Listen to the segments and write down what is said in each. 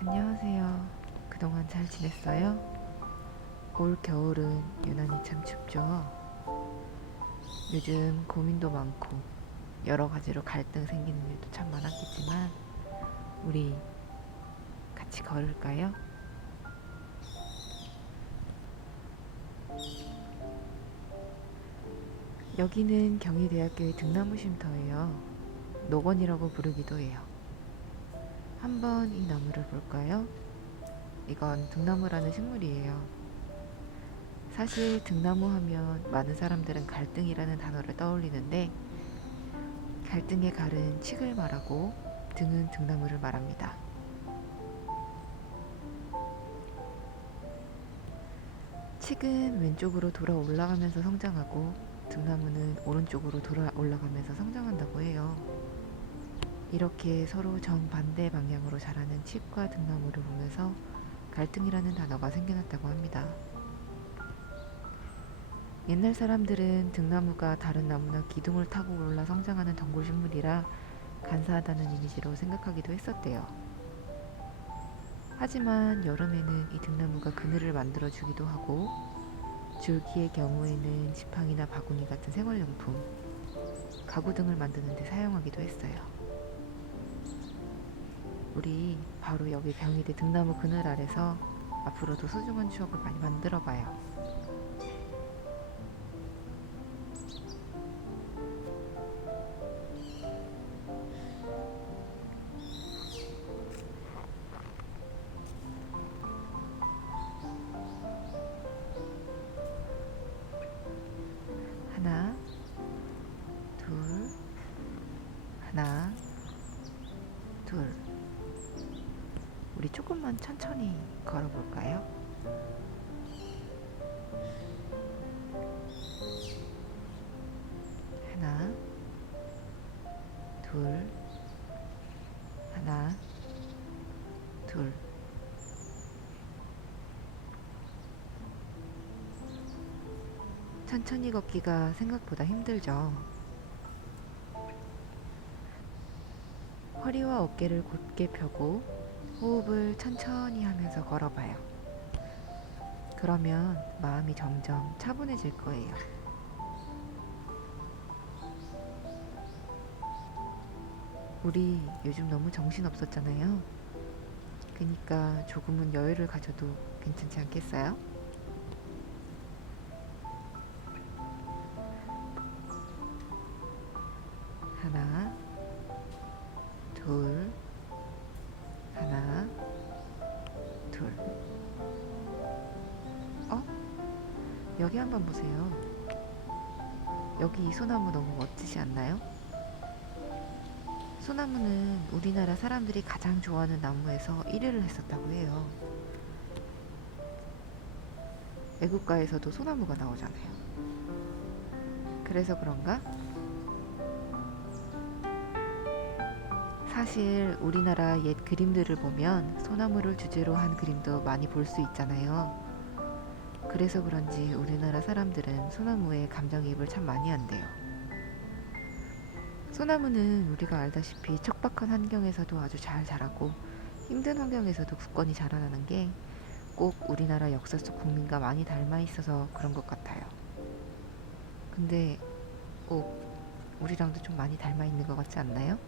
안녕하세요. 그동안 잘 지냈어요? 올 겨울은 유난히 참 춥죠. 요즘 고민도 많고 여러 가지로 갈등 생기는 일도 참 많았겠지만 우리 같이 걸을까요? 여기는 경희대학교의 등나무 쉼터예요. 녹원이라고 부르기도 해요. 한번 이 나무를 볼까요? 이건 등나무라는 식물이에요. 사실 등나무 하면 많은 사람들은 갈등이라는 단어를 떠올리는데 갈등의 갈은 칡을 말하고 등은 등나무를 말합니다. 칡은 왼쪽으로 돌아 올라가면서 성장하고 등나무는 오른쪽으로 돌아 올라가면서 성장한다고 해요. 이렇게 서로 정반대 방향으로 자라는 칡과 등나무를 보면서 갈등이라는 단어가 생겨났다고 합니다. 옛날 사람들은 등나무가 다른 나무나 기둥을 타고 올라 성장하는 덩굴식물이라 간사하다는 이미지로 생각하기도 했었대요. 하지만 여름에는 이 등나무가 그늘을 만들어주기도 하고 줄기의 경우에는 지팡이나 바구니 같은 생활용품, 가구 등을 만드는 데 사용하기도 했어요. 우리 바로 여기 병이대 등나무 그늘 아래서 앞으로도 소중한 추억을 많이 만들어봐요. 하나, 둘, 하나, 둘. 우리 조금만 천천히 걸어볼까요? 하나, 둘, 하나, 둘. 천천히 걷기가 생각보다 힘들죠. 허리와 어깨를 곧게 펴고 호흡을 천천히 하면서 걸어봐요. 그러면 마음이 점점 차분해질 거예요. 우리 요즘 너무 정신없었잖아요. 그니까 조금은 여유를 가져도 괜찮지 않겠어요? 하나, 둘, 하나, 둘. 어? 여기 한번 보세요. 여기 이 소나무 너무 멋지지 않나요? 소나무는 우리나라 사람들이 가장 좋아하는 나무에서 1위를 했었다고 해요. 애국가에서도 소나무가 나오잖아요. 그래서 그런가? 사실 우리나라 옛 그림들을 보면 소나무를 주제로 한 그림도 많이 볼 수 있잖아요. 그래서 그런지 우리나라 사람들은 소나무에 감정이입을 참 많이 한대요. 소나무는 우리가 알다시피 척박한 환경에서도 아주 잘 자라고 힘든 환경에서도 굳건히 자라나는 게 꼭 우리나라 역사 속 국민과 많이 닮아 있어서 그런 것 같아요. 근데 꼭 우리랑도 좀 많이 닮아 있는 것 같지 않나요?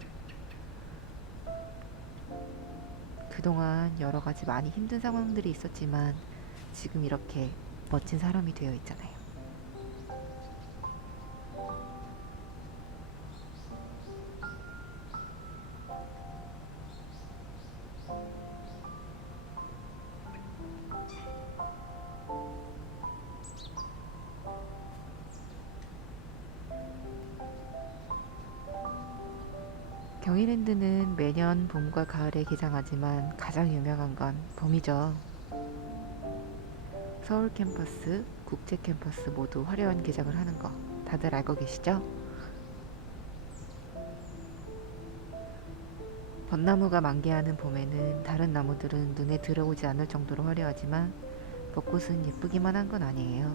그동안 여러 가지 많이 힘든 상황들이 있었지만 지금 이렇게 멋진 사람이 되어 있잖아요. 경희랜드는 매년 봄과 가을에 개장하지만 가장 유명한 건 봄이죠. 서울 캠퍼스, 국제 캠퍼스 모두 화려한 개장을 하는 거 다들 알고 계시죠? 벚나무가 만개하는 봄에는 다른 나무들은 눈에 들어오지 않을 정도로 화려하지만 벚꽃은 예쁘기만 한 건 아니에요.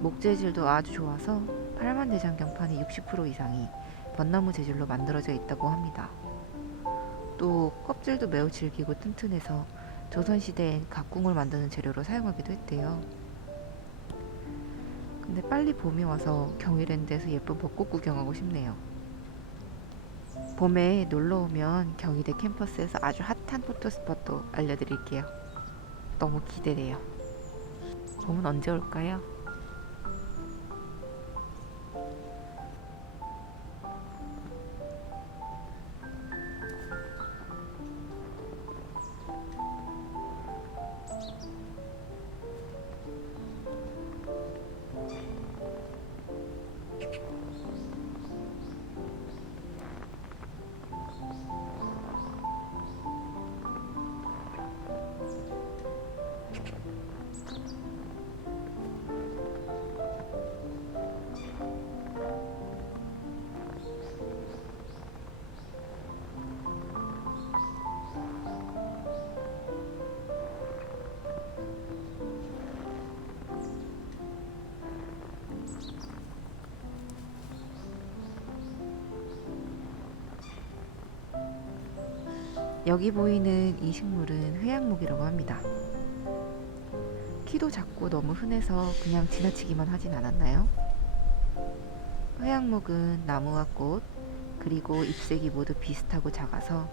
목재질도 아주 좋아서 팔만대장경판의 60% 이상이 벚나무 재질로 만들어져 있다고 합니다. 또 껍질도 매우 질기고 튼튼해서 조선시대엔 각궁을 만드는 재료로 사용하기도 했대요. 근데 빨리 봄이 와서 경희랜드에서 예쁜 벚꽃 구경하고 싶네요. 봄에 놀러 오면 경희대 캠퍼스에서 아주 핫한 포토 스팟도 알려드릴게요. 너무 기대돼요. 봄은 언제 올까요? 여기 보이는 이 식물은 회양목이라고 합니다. 키도 작고 너무 흔해서 그냥 지나치기만 하진 않았나요? 회양목은 나무와 꽃, 그리고 잎색이 모두 비슷하고 작아서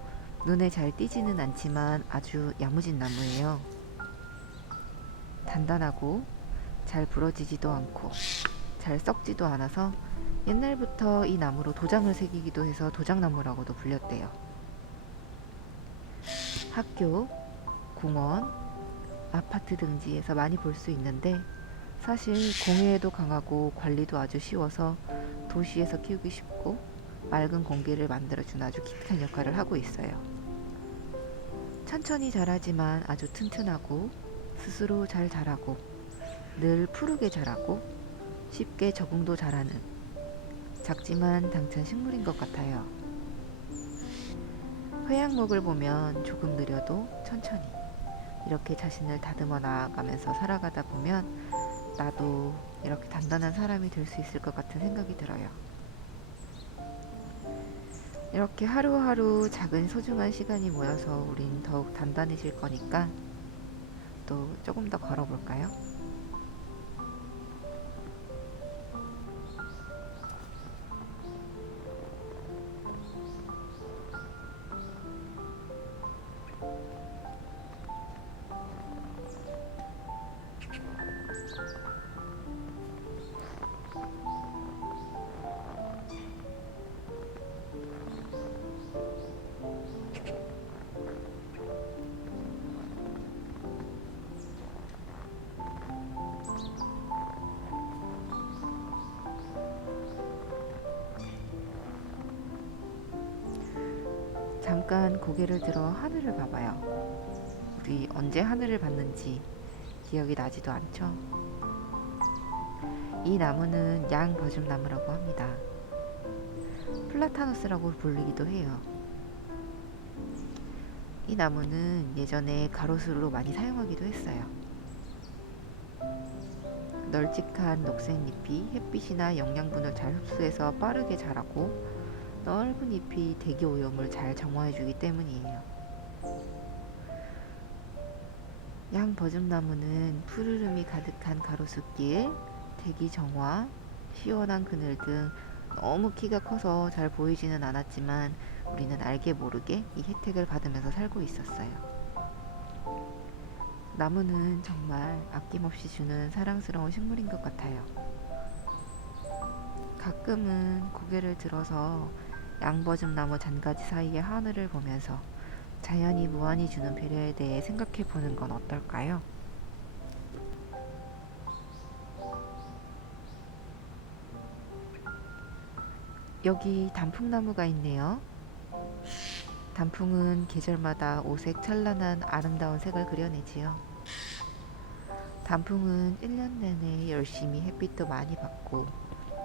눈에 잘 띄지는 않지만 아주 야무진 나무예요. 단단하고 잘 부러지지도 않고 잘 썩지도 않아서 옛날부터 이 나무로 도장을 새기기도 해서 도장나무라고도 불렸대요. 학교, 공원, 아파트 등지에서 많이 볼 수 있는데 사실 공해에도 강하고 관리도 아주 쉬워서 도시에서 키우기 쉽고 맑은 공기를 만들어주는 아주 기특한 역할을 하고 있어요. 천천히 자라지만 아주 튼튼하고 스스로 잘 자라고 늘 푸르게 자라고 쉽게 적응도 잘하는 작지만 당찬 식물인 것 같아요. 회양목을 보면 조금 느려도 천천히 이렇게 자신을 다듬어 나아가면서 살아가다 보면 나도 이렇게 단단한 사람이 될 수 있을 것 같은 생각이 들어요. 이렇게 하루하루 작은 소중한 시간이 모여서 우린 더욱 단단해질 거니까 또 조금 더 걸어볼까요? 잠깐 고개를 들어 하늘을 봐봐요. 우리 언제 하늘을 봤는지 기억이 나지도 않죠? 이 나무는 양버즘나무라고 합니다. 플라타누스라고 불리기도 해요. 이 나무는 예전에 가로수로 많이 사용하기도 했어요. 널찍한 녹색 잎이 햇빛이나 영양분을 잘 흡수해서 빠르게 자라고 넓은 잎이 대기 오염을 잘 정화해주기 때문이에요. 양버즘나무는 푸르름이 가득한 가로수길, 대기 정화, 시원한 그늘 등 너무 키가 커서 잘 보이지는 않았지만 우리는 알게 모르게 이 혜택을 받으면서 살고 있었어요. 나무는 정말 아낌없이 주는 사랑스러운 식물인 것 같아요. 가끔은 고개를 들어서 양버즘나무 잔가지 사이의 하늘을 보면서 자연이 무한히 주는 배려에 대해 생각해 보는 건 어떨까요? 여기 단풍나무가 있네요. 단풍은 계절마다 오색 찬란한 아름다운 색을 그려내지요. 단풍은 1년 내내 열심히 햇빛도 많이 받고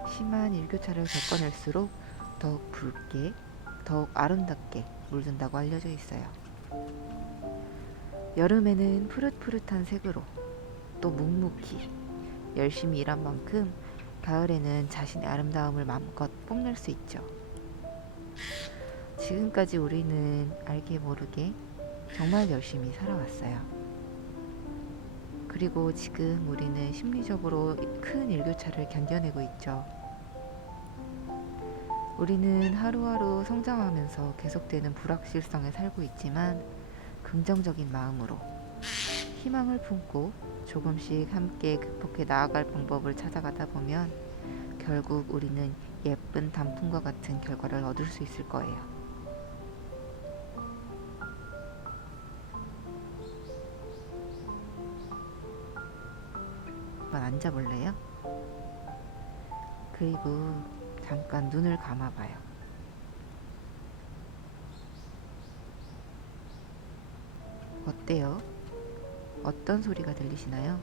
심한 일교차를 겪어낼수록 더욱 붉게, 더욱 아름답게 물든다고 알려져 있어요. 여름에는 푸릇푸릇한 색으로 또 묵묵히 열심히 일한 만큼 가을에는 자신의 아름다움을 마음껏 뽐낼 수 있죠. 지금까지 우리는 알게 모르게 정말 열심히 살아왔어요. 그리고 지금 우리는 심리적으로 큰 일교차를 견뎌내고 있죠. 우리는 하루하루 성장하면서 계속되는 불확실성에 살고 있지만 긍정적인 마음으로 희망을 품고 조금씩 함께 극복해 나아갈 방법을 찾아가다 보면 결국 우리는 예쁜 단풍과 같은 결과를 얻을 수 있을 거예요. 한번 앉아볼래요? 그리고 잠깐 눈을 감아봐요. 어때요? 어떤 소리가 들리시나요?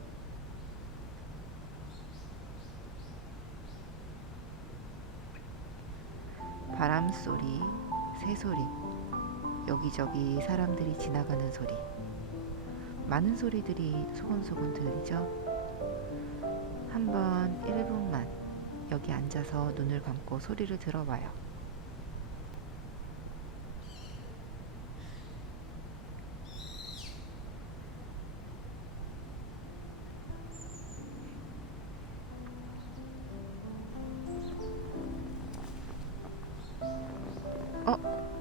바람 소리, 새 소리, 여기저기 사람들이 지나가는 소리, 많은 소리들이 소곤소곤 들리죠? 한번 1분만 여기 앉아서 눈을 감고 소리를 들어봐요.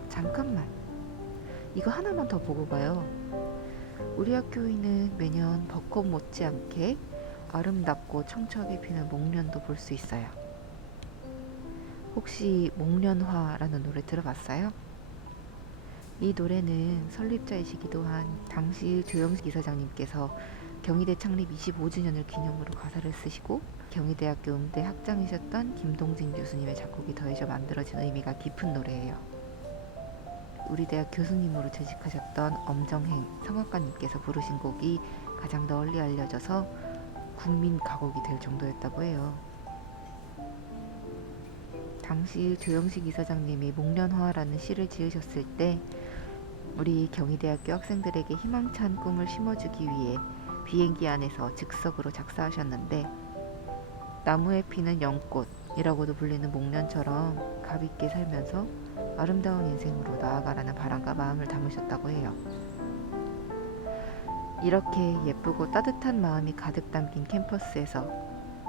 잠깐만. 이거 하나만 더 보고 가요. 우리 학교에는 매년 벚꽃 못지않게 아름답고 청초하게 피는 목련도 볼 수 있어요. 혹시 목련화라는 노래 들어봤어요? 이 노래는 설립자이시기도 한 당시 조영식 이사장님께서 경희대 창립 25주년을 기념으로 가사를 쓰시고 경희대학교 음대 학장이셨던 김동진 교수님의 작곡이 더해져 만들어진 의미가 깊은 노래예요. 우리 대학 교수님으로 재직하셨던 엄정행 성악가님께서 부르신 곡이 가장 널리 알려져서 국민 가곡이 될 정도였다고 해요. 당시 조영식 이사장님이 목련화라는 시를 지으셨을 때 우리 경희대학교 학생들에게 희망찬 꿈을 심어주기 위해 비행기 안에서 즉석으로 작사하셨는데 나무에 피는 연꽃이라고도 불리는 목련처럼 가볍게 살면서 아름다운 인생으로 나아가라는 바람과 마음을 담으셨다고 해요. 이렇게 예쁘고 따뜻한 마음이 가득 담긴 캠퍼스에서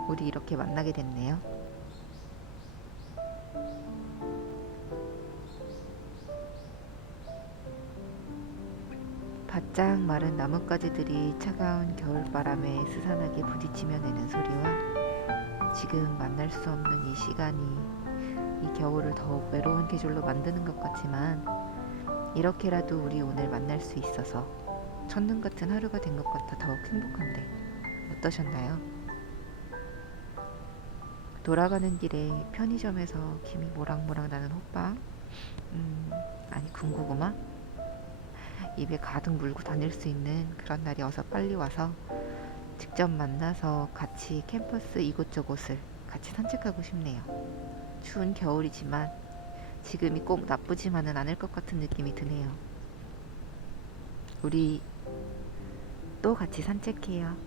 우리 이렇게 만나게 됐네요. 바짝 마른 나뭇가지들이 차가운 겨울바람에 스산하게 부딪히며 내는 소리와 지금 만날 수 없는 이 시간이 이 겨울을 더욱 외로운 계절로 만드는 것 같지만 이렇게라도 우리 오늘 만날 수 있어서 첫눈 같은 하루가 된 것 같아 더욱 행복한데 어떠셨나요? 돌아가는 길에 편의점에서 김이 모락모락 나는 호빵, 아니 군고구마? 입에 가득 물고 다닐 수 있는 그런 날이 어서 빨리 와서 직접 만나서 같이 캠퍼스 이곳저곳을 같이 산책하고 싶네요. 추운 겨울이지만 지금이 꼭 나쁘지만은 않을 것 같은 느낌이 드네요. 우리 또 같이 산책해요.